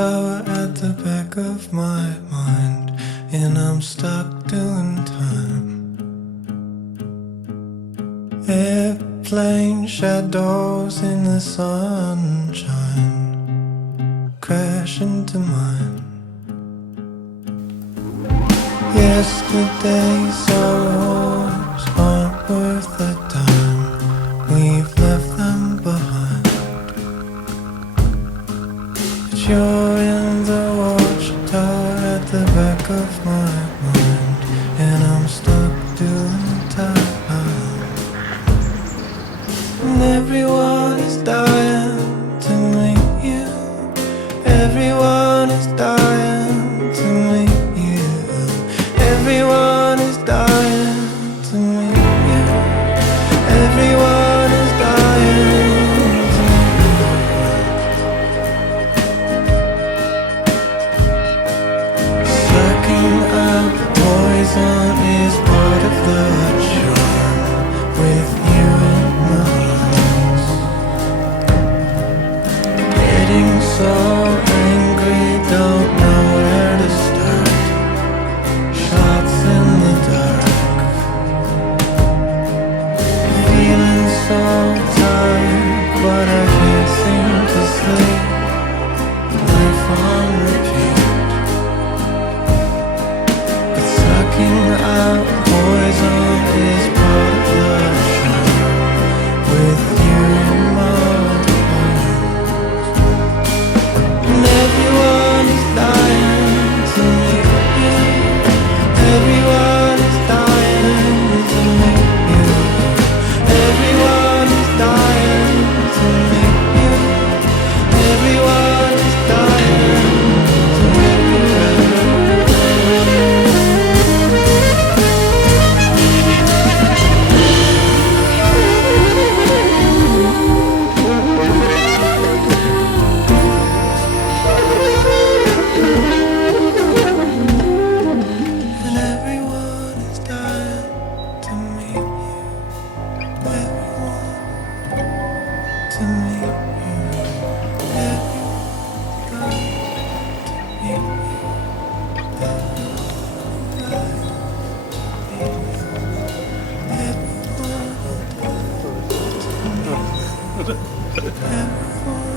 tower at the back of my mind, and I'm stuck doing time. Airplane shadows in the sunshine crash into mine. Yesterday's sorrows aren't worth the time. We've left them behind. But you're in the watchtower at the back of my mind, and I'm stuck doing time. And everyone is dying to meet you. Everyone is dying to meet you. Everyone is dying to meet you. Everyone is dying to meet you. Sucking up poison is part of the charm with you in my arms. Getting so angry, don't know where to start. Shots in the dark. Feeling so tired, but I can't seem to sleep. Life on repeat. But sucking out poison is part of the charm with you in my arms. And everyone is dying to meet you. Everyone is dying to meet you. Everyone is dying to meet you. Everyone is dying to meet you. And everyone is dying to meet you. Everyone to meet you. Everyone to meet you. Everyone to meet you. Everyone